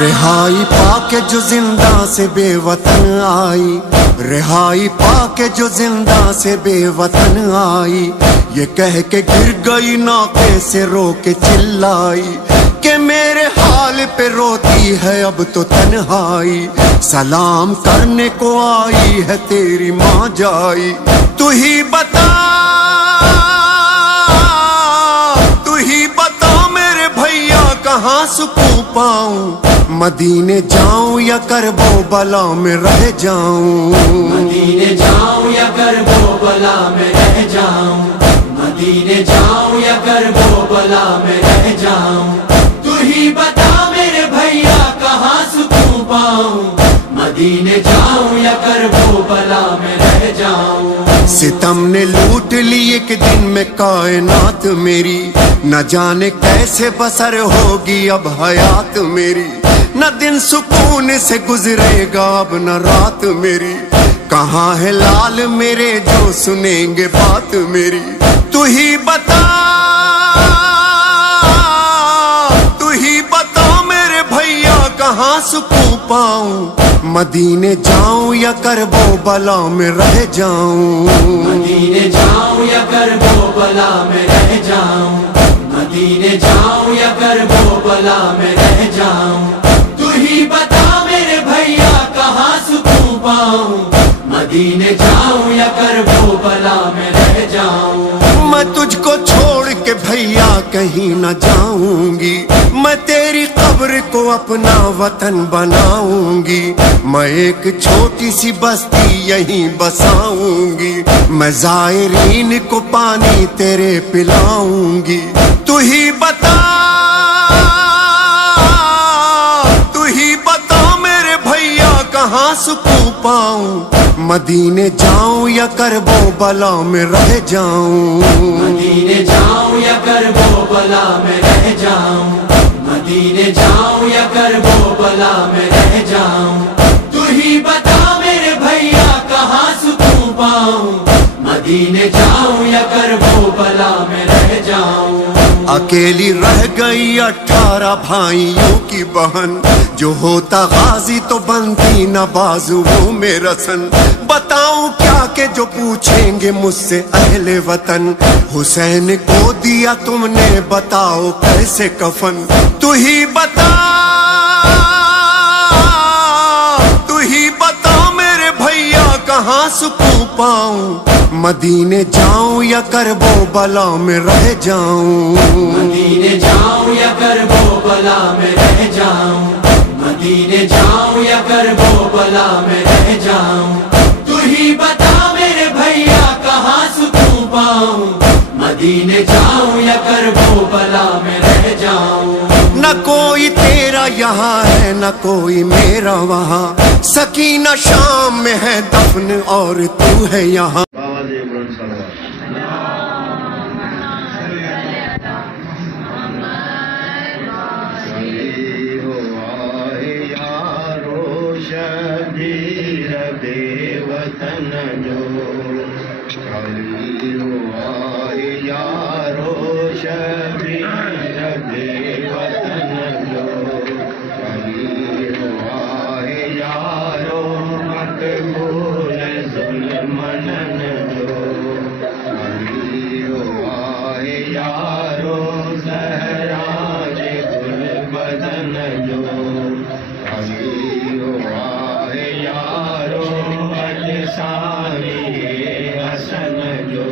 رہائی پا کے جو زندہ سے بے وطن آئی، رہائی پا کے جو زندہ سے بے وطن آئی، یہ کہہ کے گر گئی ناقے سے رو کے چلائی کہ میرے حال پہ روتی ہے اب تو تنہائی، سلام کرنے کو آئی ہے تیری ماں جائی، تو ہی بتا میرے بھیا کہاں سکون پاؤں، مدینے جاؤں یا کربو بلا میں رہ جاؤں، مدینے جاؤں یا کربو بلا میں رہ جاؤں، مدینے جاؤں یا کربو بلا میں رہ جاؤں، تو ہی بتا میرے بھیا کہاں سکون پاؤں، مدینے جاؤں یا کربو بلا میں رہ جاؤں۔ ستم نے لوٹ لی ایک دن میں کائنات میری، نہ جانے کیسے بسر ہوگی اب حیات میری، نہ دن سکون سے گزرے گا اب نہ رات میری، کہاں ہے لال میرے جو سنیں گے بات میری، تو ہی بتا میرے بھیا کہاں سکون پاؤں، مدینے جاؤں یا کربو بلا میں رہ جاؤں، مدینے جاؤں یا کربو بلا میں رہ جاؤں، مدینے جاؤں یا کربو بلا میں رہ جاؤں، تو ہی بتا میرے بھیا کہاں سکون پاؤں، مدینے جاؤں یا کربو بلا میں رہ جاؤں۔ میں تجھ کو چھوڑ کے بھیا کہیں نہ جاؤں گی، میں تیری قبر کو اپنا وطن بناؤں گی، میں ایک چھوٹی سی بستی یہیں بساؤں گی، میں زائرین کو پانی تیرے پلاؤں گی، تو ہی بتا میرے بھیا کہاں سکون پاؤں، مدینے جاؤں یا کربو بلا میں رہ جاؤں، مدینے جاؤں یا کربو بلا میں رہ جاؤں، مدینے جاؤں یا کربو بلا میں رہ جاؤں، تو ہی بتا میرے بھیا کہاں سکون پاؤں، مدینے جاؤں یا کربو بلا میں رہ جاؤں۔ اکیلی رہ گئی 18 بھائیوں کی بہن، جو ہوتا غازی تو بنتی نہ بازوؤں میں رسن، بتاؤں کیا کہ جو پوچھیں گے مجھ سے اہل وطن، حسین کو دیا تم نے بتاؤ کیسے کفن، تو ہی بتا میرے بھیا کہاں سکون پاؤں، مدینے جاؤں یا کربو بلا میں رہ جاؤں، مدینے جاؤں یا کربو بلا میں رہ جاؤں، مدینے جاؤں یا کربو بلا میں رہ جاؤں، تو ہی بتا میرے بھیا کہاں سکون پاؤں، مدینے جاؤں یا کربو بلا میں رہ جاؤں۔ نہ کوئی تیرا یہاں ہے نہ کوئی میرا وہاں، سکینہ شام میں ہے دفن اور تو ہے یہاں، شبیر بے وطن جو خالی ہوا ہے یارو، شبیر بے وطن جو خالی ہوا ہے یارو، مقبول ظلمن جو خالی ہوا ہے یارو، زہراج گل بدن جو خالی ہوا ہے یارو، اجسامی حسن جو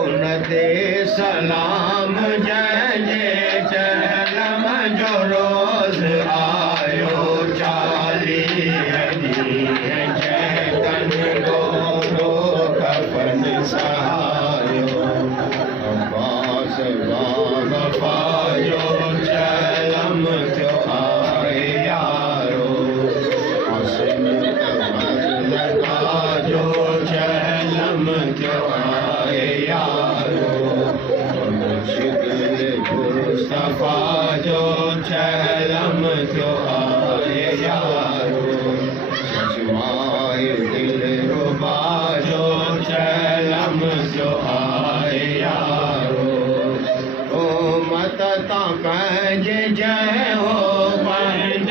ان دے سلام جے چہلم جو روز آیو چالی چیتن گورو کفن سہایو، عباس باب پایو چہلم جو آئے یارو، حسن لگا جو چہلم جو آئے یارو، مرشد مصطفیٰ جو چہلم جو آئے یارو، چشمائے دل ربا جو چہلم جو آئے یارو، او مت تا پنج جے ہو پنج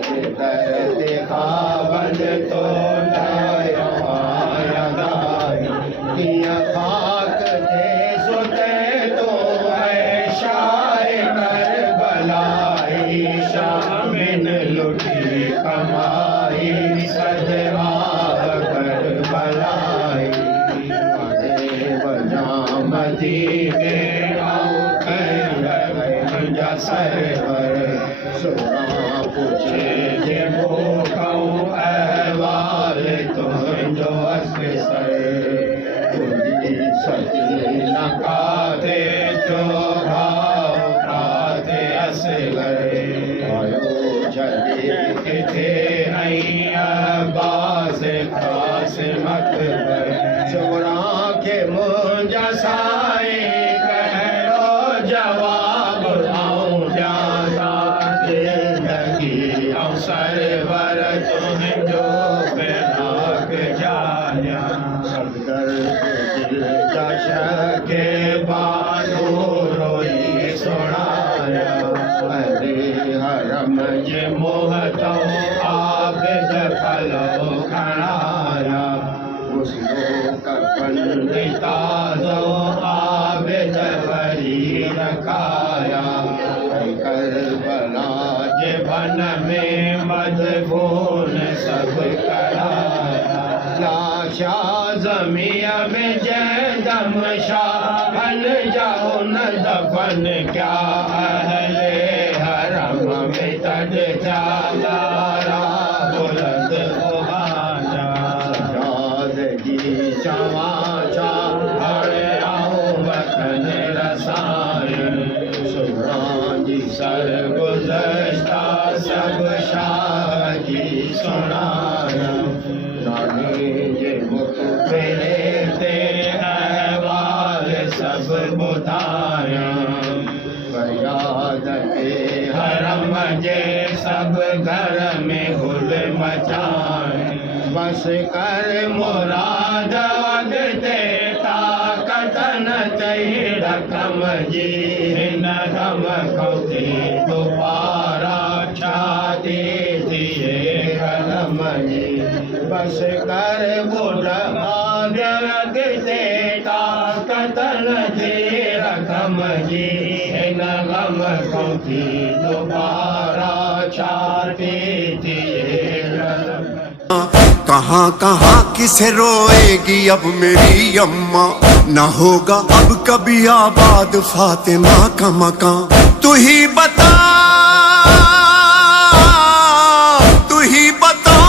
درد خاون تو لایا گائی دیا خاک دے ستے تو ہے شاہ کربلائی شامن لٹی کمائی صدراب کربلائی بنا مدینے آؤ سرور سنا پوچھے جے بھوکھوں احوال تجھو اسے سر تجھی سکینہ کاتے جو بھاؤ کاتے اصغر آیو جلے تھے این عباس قاسم اکبر شورا کے منجا سائے سرور تمہیں جو پیراک جایا صدر دل جش کے بانو روئی سنایا ارے حرم جے موہتوں عابد پلو کھڑایا غسلو کفن تازو عابد وری رکھایا کربلا جے بن میں مدفون سب کرایا لاشا زمین میں جے دم شاہن جاؤ نہ دفن کیا اہل حرم میں تڑ چالارا بلند خواجہ سجادگی چواں چاہڑے آؤ وطن رسائن سبحانی سر گزشتہ سب شاہ کی سنایا رانی جے مقبلے تے احوال سب بتایا فریاد کے حرم جے سب گھر میں گل مچائیں بس کر مراد وگتے طاقت نہ چاہیے رقم جی نغم کھوتی دوبارہ چھاتی دیے قلم جی بس کر مراد وگتے طاقت نہ چاہیے رقم جی نغم کھوتی دوبارہ چھاتی دیے قلم کہاں کہاں کسے روئے گی اب میری اماں نہ ہوگا اب کبھی آباد فاطمہ کا مکان تو ہی بتا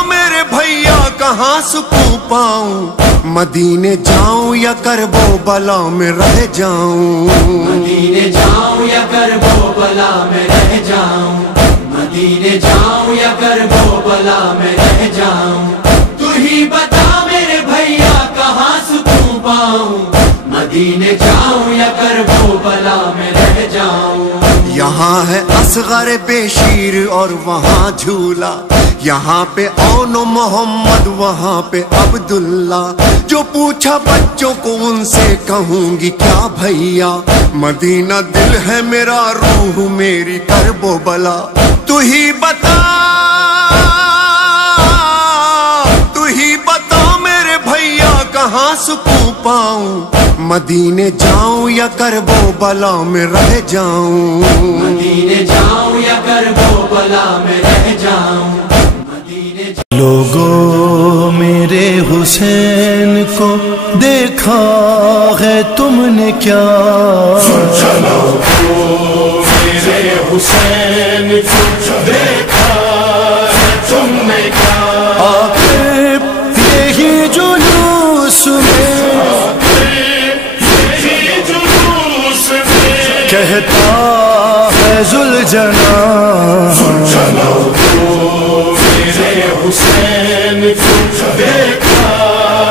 میرے بھیا کہاں سکون پاؤں مدینے جاؤں یا کربو بلا میں رہ جاؤں مدینے جاؤں یا کربو بلا میں رہ جاؤں مدینے جاؤں یا کربو بلا میں رہ جاؤں تو ہی بتا میرے بھیا کہاں سکون پاؤں مدینے جاؤں یا کربو بلا میں رہ جاؤں یہاں ہے اصغر بشیر اور وہاں جھولا یہاں پہ اون و محمد وہاں پہ عبداللہ جو پوچھا بچوں کو ان سے کہوں گی کیا بھیا مدینہ دل ہے میرا روح میری کرب و بلا تو ہی بتا میرے بھیا کہاں سکون پاؤں مدینے جاؤں یا کرب و بلا میں رہ جاؤں مدینے جاؤں یا کربو بلا میں رہ جاؤں لوگوں میرے حسین کو دیکھا ہے تم نے کیا چلو میرے حسین کو دیکھا ہے تم نے کیا آخر یہی جلوس میں کہتا ہے ذوالجلال چلو میرے حسین کو دیکھا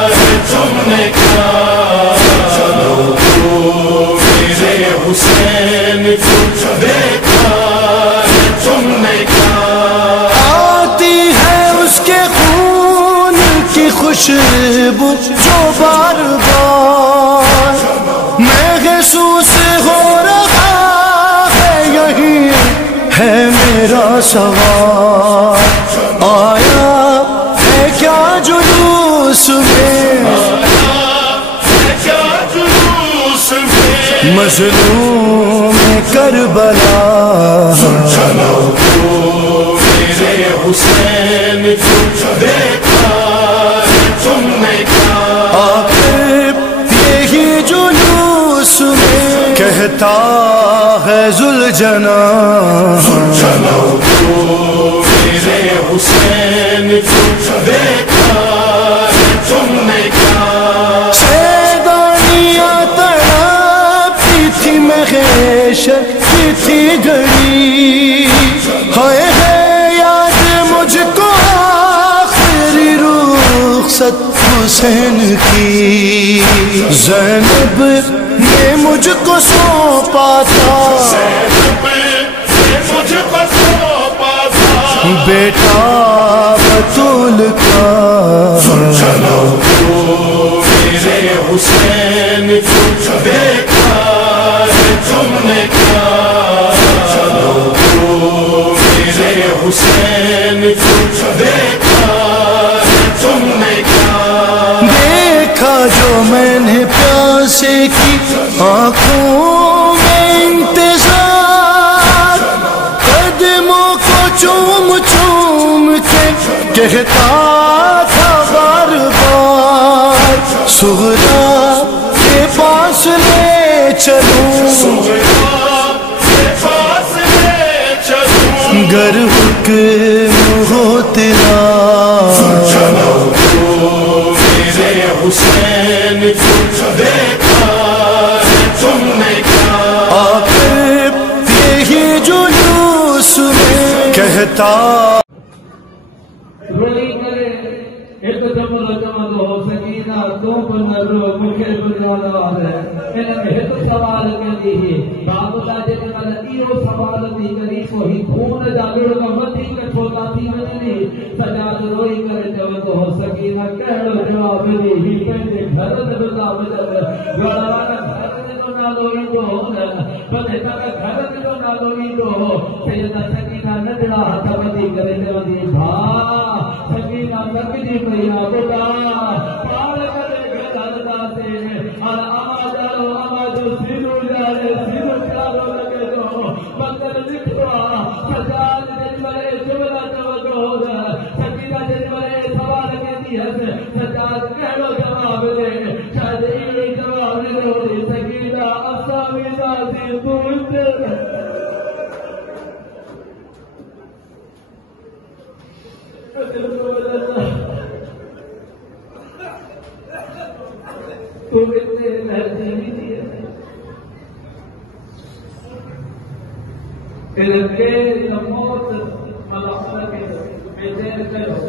ہے تم نے کیا چلو میرے حسین کو دیکھا ہے تم نے کیا آتی ہے اس کے خون کی خوشبو جو بار بار محسوس ہو رہا ہے یہی ہے میرے میرا سوال آیا ہے کیا جلوس میں، مظلوم کربلا چلو میرے حسین دیکھا تم نے کیا، آخر یہی جلوس میں کہتا ہے ذوالجناح، چلو میرے حسین دیکھا تم نے کیا، سیدانیاں تڑپتی تھی مہیشت کی تھی گھڑی، ہے یاد مجھ کو آخری رخصت حسین کی، زینب نے مجھ کو سونپا تھا مجھ پر سونپا تھا بیٹا بطول کا، چلو میرے حسین دیکھا تم نے کیا، چلو میرے حسین دیکھا تم نے کیا، دیکھا جو میں نے پیاسے کی آنکھوں میں انتظار، قدموں کو چوم چوم کے کہتا تھا بار بار، سغرا کے پاس لے چلوں گر حکم ہو تیرا، چلو میرے حسین دیکھا تم نے کیا، آخر یہی جلوس میں کہتا روئی کرے ایک دم لجمد ہو سکینہ تو بنر مکھے بجانا ہے انہیں ایک سوال کے لیے باب اللہ جن ایو سوال دی کری سو ہی خون جاگڑ کا مدھی کا چھوٹا تھی وجنی سجاد روئی کرے جوت ہو سکینہ کہڑو جواب دی ہی پہنے گھر دبتا بجد گڑا کا گھر دو نالو ہی دو بنے تک گھر دو نالو ہی دو سیدہ سکینہ نجڑا تبدی کرے جوندی بھا سکینہ سکینہ پہیا بتا پار کرے گھر سے اور آما جارو آما جو سینو جارے سینو چارو لگے دو بندر لکھوا سجاد جنورے جملہ جو ہو جائے سکینہ جنورے سوال کے دیا سے سجاد کہلو جواب دے شاید ایلی جواب دے دو سکینہ اصابی ذاتی پوچھ تم اتنے لہجے نہیں دیے موت ملحظہ کے بیدیر کرو